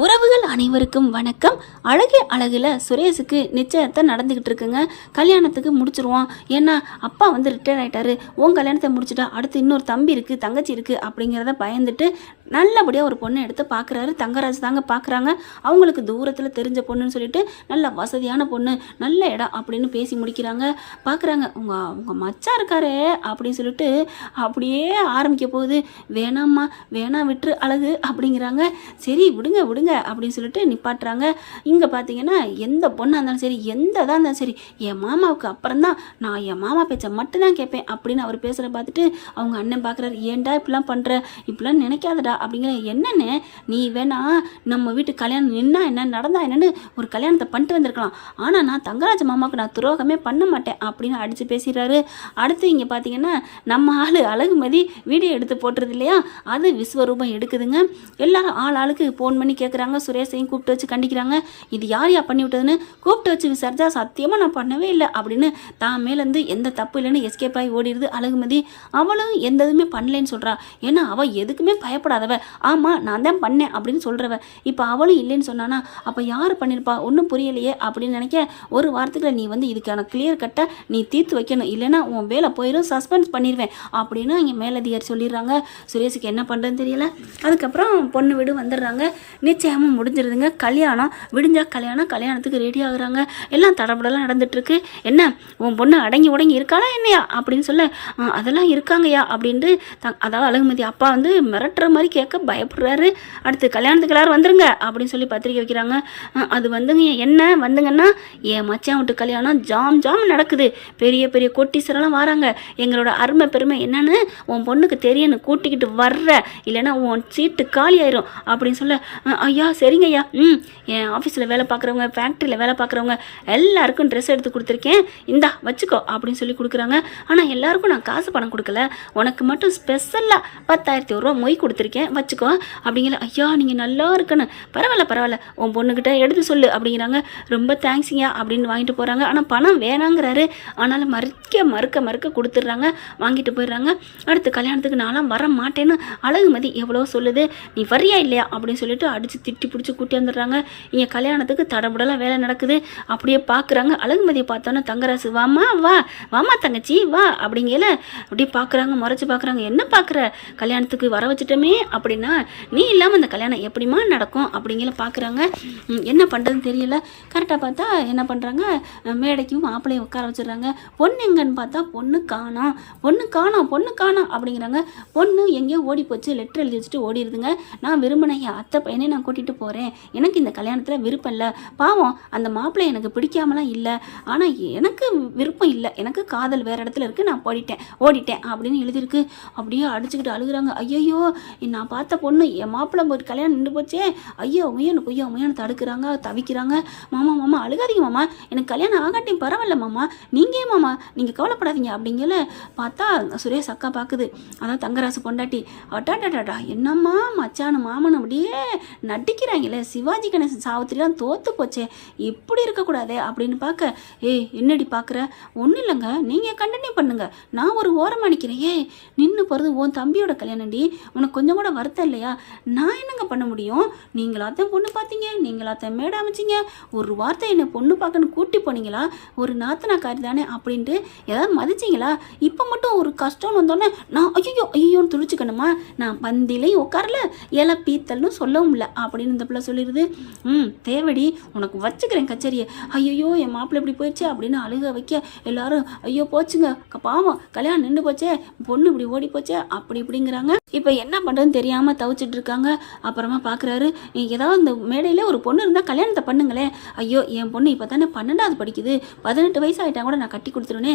உறவுகள் அனைவருக்கும் வணக்கம். அழகே அழகுல சுரேஷுக்கு நிச்சயத்தை நடந்துக்கிட்டு இருக்குங்க. கல்யாணத்துக்கு முடிச்சிருவான். ஏன்னா அப்பா வந்து ரிட்டையர் ஆகிட்டாரு. உன் கல்யாணத்தை முடிச்சுட்டா அடுத்து இன்னொரு தம்பி இருக்குது, தங்கச்சி இருக்குது அப்படிங்கிறத பயந்துட்டு நல்லபடியாக ஒரு பொண்ணை எடுத்து பார்க்குறாரு. தங்கராஜ் தாங்க பார்க்குறாங்க. அவங்களுக்கு தூரத்தில் தெரிஞ்ச பொண்ணுன்னு சொல்லிட்டு நல்ல வசதியான பொண்ணு, நல்ல இடம் அப்படின்னு பேசி முடிக்கிறாங்க. பார்க்குறாங்க, உங்கள் மச்சா இருக்காரே அப்படின்னு சொல்லிட்டு அப்படியே ஆரம்பிக்க போகுது. வேணாம்மா வேணாம் விட்டுரு அழகு அப்படிங்கிறாங்க. சரி விடுங்க விடுங்க அப்படின்னு சொல்லிட்டு நிப்பாட்டுறாங்க. இங்கே பார்த்தீங்கன்னா எந்த பொண்ணாக இருந்தாலும் சரி, எந்த இதாக இருந்தாலும் சரி, என் மாமாவுக்கு அப்புறம் தான் நான் என் மாமா பேச்சை மட்டும்தான் கேட்பேன் அப்படின்னு அவர் பேசுகிற பார்த்துட்டு அவங்க அண்ணன் பார்க்குறாரு. ஏன்டா இப்படிலாம் பண்ணுற, இப்படிலாம் நினைக்காதடா அப்படிங்கிற. என்னன்னு நீ வேணா நம்ம வீட்டு கல்யாணம் நின்னா என்ன நடந்தா என்னன்னு ஒரு கல்யாணத்தை பண்ணிட்டு வந்திருக்கலாம். ஆனால் நான் தங்கராஜ மாமாவுக்கு நான் துரோகமே பண்ண மாட்டேன் அப்படின்னு அடித்து பேசிடுறாரு. அடுத்து இங்கே பார்த்தீங்கன்னா நம்ம ஆள் அழகுமதி வீடியோ எடுத்து போட்டுறது இல்லையா, அது விஸ்வரூபம் எடுக்குதுங்க. எல்லாரும் ஆளுக்கு ஃபோன் பண்ணி கேட்குறாங்க. சுரேஷையும் கூப்பிட்டு வச்சு கண்டிக்கிறாங்க. இது யார் பண்ணி விட்டதுன்னு கூப்பிட்டு வச்சு விசாரிச்சா சத்தியமாக நான் பண்ணவே இல்லை அப்படின்னு தான் மேலேருந்து எந்த தப்பு இல்லைன்னு எஸ்கேப் ஆகி ஓடிடுது அழகுமதி. அவளும் எந்த இதுவுமே பண்ணலேன்னு சொல்கிறா. ஏன்னா அவள் எதுக்குமே பயப்படாதவ. ஆமாம் நான் தான் பண்ணேன் அப்படின்னு சொல்கிறவ. இப்போ அவளும் இல்லைன்னு சொன்னானா அப்போ யார் பண்ணியிருப்பா ஒன்றும் புரியலையே அப்படின்னு நினைக்க, ஒரு வாரத்துக்குள்ள நீ வந்து இதுக்கான கிளியர் கட்டை நீ தீர்த்து வைக்கணும், இல்லைன்னா உன் வேலை போயிடும், சஸ்பென்ஸ் பண்ணிடுவேன் அப்படின்னு இங்கே மேலதிகாரி சொல்லிடுறாங்க. சுரேஷுக்கு என்ன பண்ணுறதுன்னு தெரியல. அதுக்கப்புறம் பொண்ணு வீடு வந்துடுறாங்க. நிச்சயமும் முடிஞ்சிருதுங்க. கல்யாணம் விடிஞ்சா கல்யாணத்துக்கு ரெடி ஆகுறாங்க. எல்லாம் தடபடலாம் நடந்துட்டுருக்கு. என்ன உன் பொண்ணு அடங்கி உடங்கி இருக்காளா என்னையா அப்படின்னு சொல்ல, அதெல்லாம் இருக்காங்கய்யா அப்படின்ட்டு அதாவது அழகுமதி அப்பா வந்து மிரட்டுற மாதிரி கேட்க பயப்படுறாரு. அடுத்து கல்யாணத்துக்கு எல்லாரும் வந்துருங்க அப்படின்னு சொல்லி பத்திரிக்கை வைக்கிறாங்க. அது வந்துங்க என்ன வந்துங்கன்னா, என் மச்சான் விட்டு கல்யாணம் ஜாம் நடக்குது, பெரிய பெரிய கோட்டீஸ்வரெல்லாம் வராங்க, எங்களோட அருமை பெருமை என்னன்னு உன் பொண்ணுக்கு தெரியணும், கூட்டிக்கிட்டு வர்ற, இல்லைன்னா உன் சீட்டு காலி ஆயிரும் அப்படின்னு சொல்ல, ஐயா சரிங்க ஐயா, என் ஆஃபீஸில் வேலை பார்க்குறவங்க, ஃபேக்ட்ரியில் வேலை பார்க்குறவங்க எல்லாருக்கும் ட்ரெஸ் எடுத்து கொடுத்துருக்கேன், இந்தா வச்சுக்கோ அப்படின்னு சொல்லி கொடுக்குறாங்க. ஆனால் எல்லாருக்கும் நான் காசு பணம் கொடுக்கல, உனக்கு மட்டும் ஸ்பெஷலாக 10,000 ரூபா மொய் கொடுத்துருக்கேன் வச்சுக்கோ அப்படிங்கிற. ஐயா நீங்கள் நல்லா இருக்கணும், பரவாயில்ல உன் பொண்ணுக்கிட்ட எடுத்து சொல்லு அப்படிங்கிறாங்க. ரொம்ப தேங்க்ஸிங்க அப்படின்னு வாங்கிட்டு போகிறாங்க. ஆனால் பணம் வேணாங்கிறாரு. ஆனாலும் மறுக்க கொடுத்துட்றாங்க, வாங்கிட்டு போயிடுறாங்க. அடுத்து கல்யாணத்துக்கு நான்லாம் வர மாட்டேன்னு அழகுமதி எவ்வளோ சொல்லுது, நீ வரியா இல்லையா அப்படின்னு சொல்லிட்டு அடித்து திட்டி பிடிச்சி கூட்டி வந்துடுறாங்க. இங்கே கல்யாணத்துக்கு தடபுடலாம் வேலை நடக்குது. அப்படியே பார்க்குறாங்க. அழகுமதியை பார்த்தோன்னா தங்கராசு வாமா தங்கச்சி வா அப்படிங்கல அப்படியே பார்க்குறாங்க, முறைச்சி பார்க்குறாங்க. என்ன பார்க்குற, கல்யாணத்துக்கு வர வச்சுட்டோமே அப்படின்னா நீ இல்லாமல் அந்த கல்யாணம் எப்படிமா நடக்கும் அப்படிங்கிற பார்க்குறாங்க. என்ன பண்ணுறதுன்னு தெரியல. கரெக்டாக பார்த்தா என்ன பண்ணுறாங்க, மேடைக்கும் மாப்பிள்ளையும் உட்கார வச்சிடுறாங்க. பொண்ணு எங்கன்னு பார்த்தா பொண்ணு காணோம் அப்படிங்கிறாங்க. பொண்ணு எங்கேயோ ஓடி போச்சு, லெட்டர் எழுதி வச்சுட்டு ஓடிடுதுங்க. நான் விரும்பினேன் அத்தை பையனே நான் கூட்டிகிட்டு போகிறேன், எனக்கு இந்த கல்யாணத்தில் விருப்பம் இல்லை, பாவம் அந்த மாப்பிள்ளை எனக்கு பிடிக்காமலாம் இல்லை, ஆனால் எனக்கு விருப்பம் இல்லை, எனக்கு காதல் வேறு இடத்துல இருக்குது, நான் ஓடிட்டேன் அப்படின்னு எழுதியிருக்கு. அப்படியே அடிச்சுக்கிட்டு அழுகுறாங்க. ஐயோ நான் பார்த்த பொண்ணு என் மாப்பிள்ளை போய் கல்யாணம் நின்று போச்சே, ஐயோ முயன்னு தடுக்கிறாங்க, தவிக்கிறாங்க. மாமா அழுகாதீங்க மாமா, எனக்கு கல்யாணம் ஆகாட்டியும் பரவாயில்ல மாமா, நீங்கள் கவலைப்படாதீங்க அப்படிங்கல. பார்த்தா சுரேஷ் அக்கா பார்க்குது, அதான் தங்கராசு பொண்டாட்டி. அட்டாடாடா என்னம்மா மச்சானு மாமனு அப்படியே நடிக்கிறாங்களே, சிவாஜி கணேசன் சாவத்திரிலாம் தோற்று போச்சே, இப்படி இருக்கக்கூடாதே அப்படின்னு பார்க்க, என்னடி பார்க்குற, ஒன்றும் இல்லைங்க நீங்கள் கண்டினியூ பண்ணுங்க, நான் ஒரு ஓரமாக நிற்கிறேன். நின்று போகிறது உன் தம்பியோட கல்யாணம்டி, உனக்கு கொஞ்சம் கூட வருத்தம் இல்லையா, நான் என்னங்க பண்ண முடியும், நீங்களாத்தான் பொண்ணு பார்த்தீங்க, நீங்களாத்தான் மேடை அமைச்சிங்க, ஒரு வார்த்தை என்னை பொண்ணு பார்க்கணும் கூட்டி போனீங்களா, ஒரு நாத்தனாக்காரி தானே அப்படின்ட்டு ஏதாவது மதிச்சிங்களா, இப்போ மட்டும் ஒரு கஷ்டம்னு வந்தோன்னே நான் ஐயோன்னு துடிச்சுக்கணுமா, நான் பந்திலையும் உட்காரல ஏல பீத்தல்னு சொல்லவும் இல்லை அப்படின்னு இந்த பிள்ளை சொல்லிடுது. தேவடி உனக்கு வச்சுக்கிறேன் கச்சேரியை, ஐயோ என் மாப்பிள்ளை இப்படி போயிடுச்சு அப்படின்னு அழுக வைக்க, எல்லாரும் ஐயோ போச்சுங்க பாவம் கல்யாணம் நின்று போச்சே, பொண்ணு இப்படி ஓடி போச்சே அப்படி இப்படிங்கிறாங்க. இப்போ என்ன பண்ணுறதுன்னு தெரியாமல் தவிச்சிட்டு இருக்காங்க. அப்புறமா பார்க்குறாரு, ஏதாவது இந்த மேடையில் ஒரு பொண்ணு இருந்தால் கல்யாணத்தை பண்ணுங்களேன், ஐயோ என் பொண்ணு இப்போ தானே 12வது படிக்குது, 18 வயசு ஆகிட்டா கூட நான் கட்டி கொடுத்துருவேனே,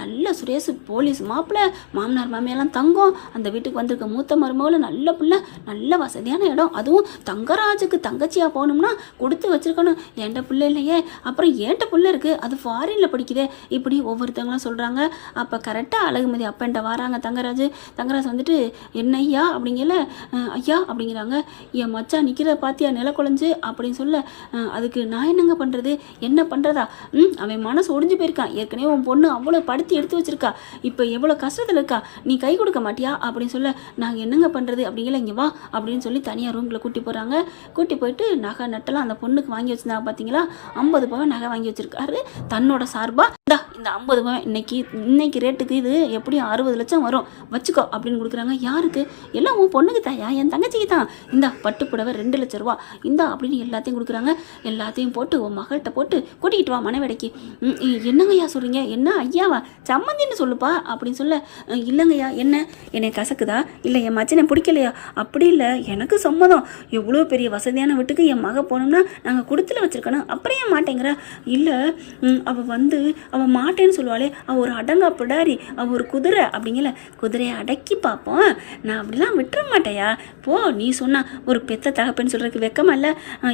நல்ல சுரேஷ் போலீஸ் மாப்பிள்ளை, மாமனார் மாமியெல்லாம் தங்கம், அந்த வீட்டுக்கு வந்திருக்க மூத்த மருமகளும் நல்ல பிள்ளை, நல்ல வசதியான இடம், அதுவும் தங்கராஜுக்கு தங்கச்சியாக போகணும்னா கொடுத்து வச்சுருக்கணும், ஏன்ட்ட பிள்ளை இல்லையே, அப்புறம் ஏன்ட்ட பிள்ளை இருக்குது அது ஃபாரினில் படிக்குதே, இப்படி ஒவ்வொருத்தவங்களும் சொல்கிறாங்க. அப்போ கரெக்டாக அழகுமதி அப்பன்ட்ட வராங்க. தங்கராஜ் வந்துட்டு என்னையா அப்படிங்கல, ஐயா அப்படிங்கிறாங்க. என் மச்சான் நிற்கிற பாத்தியா நில குழஞ்சு அப்படின்னு சொல்ல, அதுக்கு நான் என்னங்க பண்ணுறது, என்ன பண்ணுறதா, அவன் மனசு ஒடிஞ்சு போயிருக்கான், ஏற்கனவே உன் பொண்ணு அவ்வளோ படுத்தி எடுத்து வச்சிருக்கா, இப்போ எவ்வளோ கஷ்டத்தில் இருக்கா, நீ கை கொடுக்க மாட்டியா அப்படின்னு சொல்ல, நாங்கள் என்னங்க பண்ணுறது அப்படிங்கிற, இங்கே வா அப்படின்னு சொல்லி தனியாக ரூமில் கூட்டி போகிறாங்க. கூட்டி போயிட்டு நகை நட்டெல்லாம் அந்த பொண்ணுக்கு வாங்கி வச்சிருந்தாங்க பார்த்தீங்களா, 50 பவன் நகை வாங்கி வச்சிருக்காரு தன்னோட சார்பாக. இந்த 50 பவன் இன்னைக்கு ரேட்டுக்கு இது எப்படியும் 60 லட்சம் வரும் வச்சுக்கோ அப்படின்னு கொடுக்குறாங்க. யாருக்கு? எல்லாம் உன் பொண்ணுக்கு தாயா, என் தங்கச்சிக்கு தான், இந்தா பட்டு புடவை 2 லட்ச ரூபா இந்தா அப்படின்னு எல்லாத்தையும் கொடுக்குறாங்க. எல்லாத்தையும் போட்டு உன் மகள்கிட்ட போட்டு கூட்டிகிட்டு வா மனைவேடைக்கு. என்னங்கய்யா சொல்கிறீங்க, என்ன ஐயாவா, சம்மந்தின்னு சொல்லுப்பா அப்படின்னு சொல்ல, இல்லைங்கய்யா என்னை கசக்குதா, இல்லை என் மச்சனை பிடிக்கலையா, அப்படி இல்லை எனக்கு சம்மதம், எவ்வளோ பெரிய வசதியான வீட்டுக்கு என் மக போனோம்னா நாங்கள் கொடுத்துல வச்சுருக்கணும், அப்புறம் ஏன் மாட்டேங்கிறா, இல்லை அவள் மாட்டேன்னு சொல்லுவாளே, அவள் ஒரு அடங்கா பிடாரி, அவள் ஒரு குதிரை அப்படிங்கல, குதிரையை அடக்கி பார்ப்போம், நான் அப்படிலாம் விட்டுற மாட்டேயா, போ நீ சொன்னா ஒரு பெத்த தகப்பன்னு சொல்கிறதுக்கு வெக்கமா இல்லை,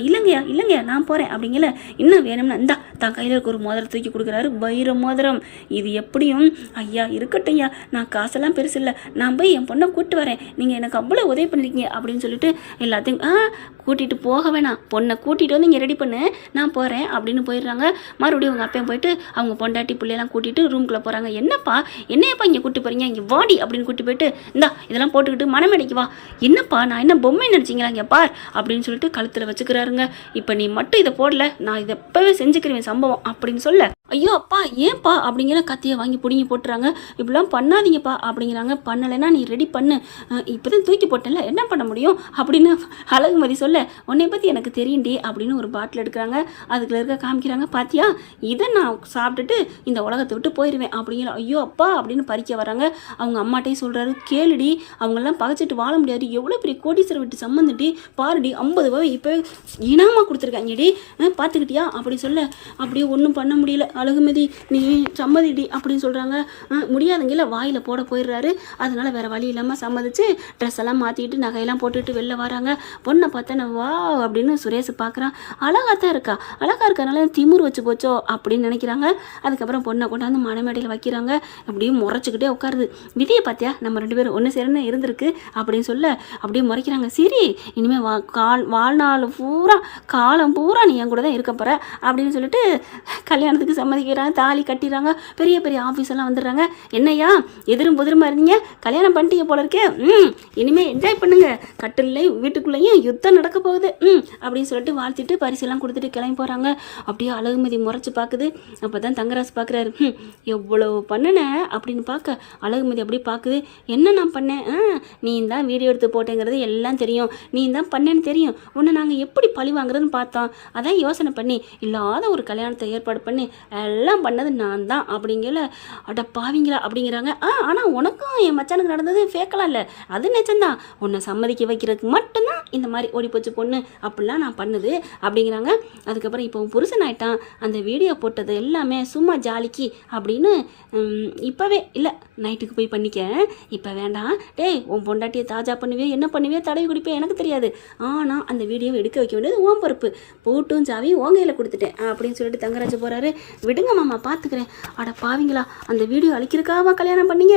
இல்லைங்கய்யா நான் போகிறேன் அப்படிங்கல, இன்னும் வேணும்னா இந்தா தான் கையில் இருக்க ஒரு மோதிரம் தூக்கி கொடுக்குறாரு, வைர மோதிரம், இது எப்படியும் ஐயா இருக்கட்டும் ஐயா, நான் காசெல்லாம் பெருசு இல்லை, நான் போய் என் பொண்ணை கூப்பிட்டு வரேன், நீங்கள் எனக்கு அவ்வளோ உதவி பண்ணிருக்கீங்க அப்படின்னு சொல்லிட்டு எல்லாத்தையும் கூட்டிகிட்டு போக வேணாம், பொண்ணை கூட்டிகிட்டு வந்து இங்கே ரெடி பண்ணு, நான் போகிறேன் அப்படின்னு போயிடுறாங்க. மறுபடியும் அவங்க அப்பையும் போயிட்டு அவங்க பொண்டாட்டி பிள்ளையெல்லாம் கூட்டிகிட்டு ரூம்குள்ளே போகிறாங்க. என்னையப்பா இங்கே கூட்டி போகிறீங்க, இங்கே வாடி அப்படின்னு கூட்டி போயிட்டு, இந்தா இதெல்லாம் போட்டுக்கிட்டு மனமேடைக்கு வா, என்னப்பா நான் என்ன பொம்மை நினச்சிங்களா, இங்கே பார் அப்படின்னு சொல்லிட்டு கழுத்தில் வச்சுக்கிறாருங்க. இப்போ நீ மட்டும் இதை போடல, நான் இதை எப்போவே செஞ்சுக்கிறேன் சம்பவம் அப்படின்னு சொல்ல, ஐயோ அப்பா ஏன்ப்பா அப்படிங்கிற கத்தியை வாங்கி பிடுங்கி போட்டுறாங்க. இப்படிலாம் பண்ணாதீங்கப்பா அப்படிங்கிறாங்க. பண்ணலைன்னா நீ ரெடி பண்ணு, இப்போ தான் தூக்கி போட்டேன்ல என்ன பண்ண முடியும் அப்படின்னு அழகுமதி சொல்ல, உன்னை பற்றி எனக்கு தெரியுண்டி அப்படின்னு ஒரு பாட்டில் எடுக்கிறாங்க. அதுக்குள்ள இருக்க காமிக்கிறாங்க. பாத்தியா, இதை நான் சாப்பிட்டுட்டு இந்த உலகத்தை விட்டு போயிடுவேன் அப்படிங்கிற. ஐயோ அப்பா அப்படின்னு பறிக்க வராங்க. அவங்க அம்மாட்டையும் சொல்கிறாரு, கேளுடி அவங்கெல்லாம் பகைச்சிட்டு வாழ முடியாது, எவ்வளோ பெரிய கோடீஸ்வரர் விட்டு சம்மந்துட்டி பாருடி, 50 ரூபாய் இப்போ இனாமா கொடுத்துருக்காங்கடி பார்த்துக்கிட்டியா அப்படி சொல்ல, அப்படியே ஒன்றும் பண்ண முடியல. அழகுமதி நீ சம்மதிடி அப்படின்னு சொல்கிறாங்க. முடியாதுங்கல்ல, வாயில் போட போயிடுறாரு. அதனால வேறு வழி இல்லாமல் சம்மதிச்சு ட்ரெஸ் எல்லாம் மாற்றிக்கிட்டு நகையெல்லாம் போட்டுக்கிட்டு வெளில வராங்க. பொண்ணை பார்த்தா வா அப்படின்னு சுரேஷ் பார்க்குறான். அழகாக தான் இருக்கா, அழகாக இருக்கனால திமிர் வச்சு போச்சோ அப்படின்னு நினைக்கிறாங்க. அதுக்கப்புறம் பொண்ணை கொண்டாந்து மனைமேடையில் வைக்கிறாங்க. அப்படியே முறைச்சிக்கிட்டே உட்காருது. விதியை பார்த்தியா நம்ம 2 பேரும் ஒன்று சேரன்னு இருந்திருக்கு அப்படின்னு சொல்ல அப்படியே முறைக்கிறாங்க. சரி இனிமேல் வாழ்நாள் பூரா காலம் பூரா நீ என் கூட தான் இருக்க போகிற அப்படின்னு சொல்லிட்டு கல்யாணத்துக்கு சம்மதிக்கிறாங்க. தாலி கட்டிடுறாங்க. பெரிய பெரிய ஆஃபீஸெல்லாம் வந்துடுறாங்க. என்னையா எதிரும் புதிரமா இருந்தீங்க, கல்யாணம் பண்ணிட்டீங்க போல இருக்கே, இனிமேல் என்ஜாய் பண்ணுங்க, கட்டிலையும் வீட்டுக்குள்ளேயும் யுத்தம் நடக்க போகுது அப்படின்னு சொல்லிட்டு வாழ்த்திட்டு பரிசெல்லாம் கொடுத்துட்டு கிளம்பி போகிறாங்க. அப்படியே அழகுமதி முறைச்சி பார்க்குது. அப்போ தான் தங்கராசு பார்க்குறாரு. எவ்வளோ பண்ணின அப்படின்னு பார்க்க அழகுமதி அப்படியே பார்க்குது. என்ன நான் பண்ணேன், நீ தான் வீடியோ எடுத்து போட்டேங்கிறது எல்லாம் தெரியும், நீ தான் பண்ணேன்னு தெரியும், உன்னை நாங்கள் எப்படி பழி வாங்குறதுன்னு பார்த்தோம், அதான் யோசனை பண்ணி இல்லாத ஒரு கல்யாணத்தை ஏற்பாடு பண்ணி எல்லாம் பண்ணது நான் தான் அப்படிங்கல. அட பாவீங்களா அப்படிங்கிறாங்க. ஆனால் உனக்கும் என் மச்சானுக்கு நடந்தது ஃபேக்கலாம் இல்லை, அது நிஜம்தான், உன்னை சம்மதிக்க வைக்கிறதுக்கு மட்டும்தான் இந்த மாதிரி ஓடி போச்சு பொண்ணு, அப்படிலாம் நான் பண்ணுது அப்படிங்கிறாங்க. அதுக்கப்புறம் இப்போ புருஷன் ஆயிட்டான், அந்த வீடியோ போட்டது எல்லாமே சும்மா ஜாலிக்கு அப்படின்னு இப்போவே இல்லை நைட்டுக்கு போய் பண்ணிக்க, இப்போ வேண்டாம், டேய் உன் பொண்டாட்டியை தாஜா பண்ணுவே என்ன பண்ணுவே தடவி குடிப்பே எனக்கு தெரியாது, ஆனால் அந்த வீடியோவை எடுக்க வைக்க வேண்டியது உன் பொறுப்பு, போட்டும் சாவி உன் கையில் கொடுத்துட்டேன் அப்படின்னு சொல்லிட்டு தங்கராஜ் போகிறாரு. விடுங்க மாமா பார்த்துக்கிறேன். அட பாவீங்களா அந்த வீடியோ அழிக்கிறதுக்காக கல்யாணம் பண்ணீங்க,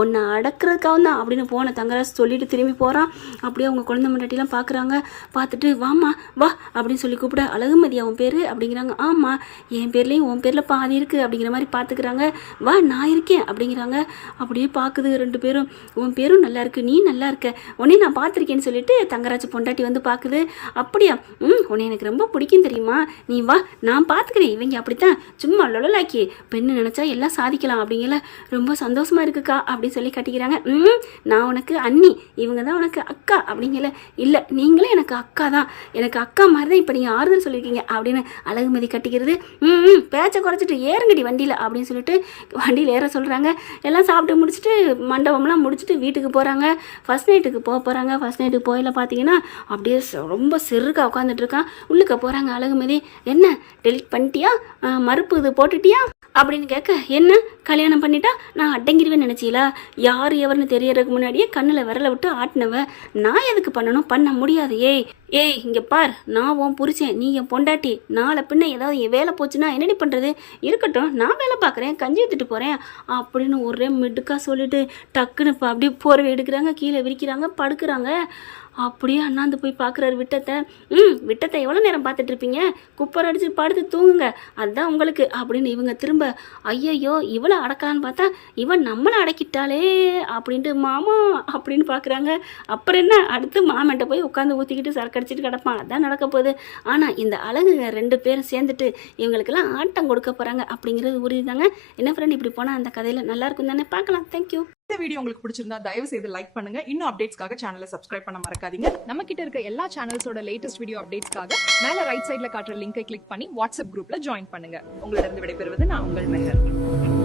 ஒன்றை அடக்கிறதுக்காக தான் அப்படின்னு போன தங்கராஜ் சொல்லிட்டு திரும்பி போகிறான். அப்படியே அவங்க குழந்தை முன்னாடிலாம் பார்க்குறாங்க. பார்த்துட்டு வாமா வா அப்படின்னு சொல்லி கூப்பிட, அழகுமதி அவன் பேர் அப்படிங்கிறாங்க. ஆமாம் என் பேர்லேயும் உன் பேரில் பாதி இருக்குது அப்படிங்கிற மாதிரி பார்த்துக்கிறாங்க. வா நான் இருக்கேன் அப்படிங்கிறாங்க. அப்படியே பார்க்குது 2 பேரும். உன் பேரும் நல்லா இருக்கு, நீ நல்லா இருக்க, உன்னை நான் பார்த்துருக்கேன்னு சொல்லிட்டு தங்கராஜ் பொண்டாட்டி வந்து பார்க்குது. அப்படியா, உன்னை எனக்கு ரொம்ப பிடிக்கும் தெரியுமா, நீ வா நான் பார்த்துக்கிறேன், இவங்க அப்படித்தான் சும்மா லொலலாக்கி பெண்ணு நினச்சா எல்லாம் சாதிக்கலாம் அப்படிங்கல, ரொம்ப சந்தோஷமாக இருக்குக்கா அப்படின்னு சொல்லி கட்டிக்கிறாங்க. நான் உனக்கு அண்ணி, இவங்க தான் உனக்கு அக்கா அப்படிங்கல, இல்லை நீங்களே எனக்கு அக்கா தான், எனக்கு அக்கா மாதிரி தான் இப்போ நீங்கள் ஆறுதல் சொல்லியிருக்கீங்க அப்படின்னு அழகுமதி கட்டிக்கிறது. பேச்சை குறைச்சிட்டு ஏறுங்கடி வண்டியில் அப்படின்னு சொல்லிட்டு வண்டியில் ஏற சொல்கிறாங்க. எல்லாம் சாப்பிட்டு முடிச்சுட்டு மண்டபம்லாம் முடிச்சுட்டு வீட்டுக்கு போகிறாங்க. ஃபர்ஸ்ட் நைட்டுக்கு போகிறாங்க. ஃபர்ஸ்ட் நைட்டுக்கு போயில பார்த்தீங்கன்னா அப்படியே ரொம்ப செருக்கா உட்காந்துட்டு இருக்கான். உள்ளுக்க போகிறாங்க. அழகுமதி என்ன டெலிட் பண்ணிட்டியா, மறுப்பு இது போட்டுட்டியா அப்படின்னு கேட்க, என்ன கல்யாணம் பண்ணிட்டா நான் அடங்கிடுவேன்னு நினச்சீங்களா? யார் எவர்னு தெரியறதுக்கு முன்னாடியே கண்ணில் விரலை விட்டு ஆட்டினவ நான் எதுக்கு பண்ணணும்? பண்ண முடியாது. ஏய் இங்கே பார், நான் உன் புரிச்சேன், நீ என் பொண்டாட்டி. நாளை பின்ன ஏதாவது என் வேலை போச்சுன்னா என்னடி பண்ணுறது? இருக்கட்டும், நான் வேலை பார்க்குறேன், கஞ்சி எடுத்துட்டு போகிறேன் அப்படின்னு ஒரே மிடுக்கா சொல்லிட்டு டக்குன்னு இப்போ அப்படியே போர்வை எடுக்கிறாங்க, கீழே விரிக்கிறாங்க, படுக்கிறாங்க. அப்படியே அண்ணாந்து போய் பார்க்குறாரு விட்டத்தை. விட்டத்தை எவ்வளோ நேரம் பார்த்துட்டு இருப்பீங்க? குப்பர் அடித்து படுத்து தூங்குங்க, அதுதான் உங்களுக்கு அப்படின்னு இவங்க திரும்ப, ஐயையோ இவளை அடக்கலான்னு பார்த்தா இவன் நம்மளை அடக்கிட்டாளே அப்படின்ட்டு மாமா அப்படின்னு பார்க்குறாங்க. அப்புறம் என்ன, அடுத்து மாமன்ட்ட போய் உட்காந்து ஊற்றிக்கிட்டு சரக்கு அடிச்சிட்டு கிடப்பான், அதான் நடக்க போகுது. ஆனால் இந்த அழகுங்க 2 பேரும் சேர்ந்துட்டு இவங்களுக்கெல்லாம் ஆட்டம் கொடுக்க போகிறாங்க அப்படிங்கிறது உறுதிதாங்க. என்ன ஃப்ரெண்ட், இப்படி போனால் அந்த கதையில் நல்லா இருக்கும் தானே? பார்க்கலாம். தேங்க்யூ. இந்த வீடியோ உங்களுக்கு பிடிச்சிருந்தா தயவு செய்து லைக் பண்ணுங்க. இன்னும் அப்டேட்ஸ்க்காக சேனலை சப்ஸ்கிரைப் பண்ண மறக்காதீங்க. நம்ம கிட்ட இருக்க எல்லா சேனல்ஸோட லேட்டஸ்ட் வீடியோ அப்டேட்ஸ்க்காக மேல ரைட் சைடுல காட்டுற லிங்கை கிளிக் பண்ணி வாட்ஸ்அப் குரூப்ல ஜாயின் பண்ணுங்க. உங்களிடம் விடைபெறுவது நான் உங்கள் மெஹர்.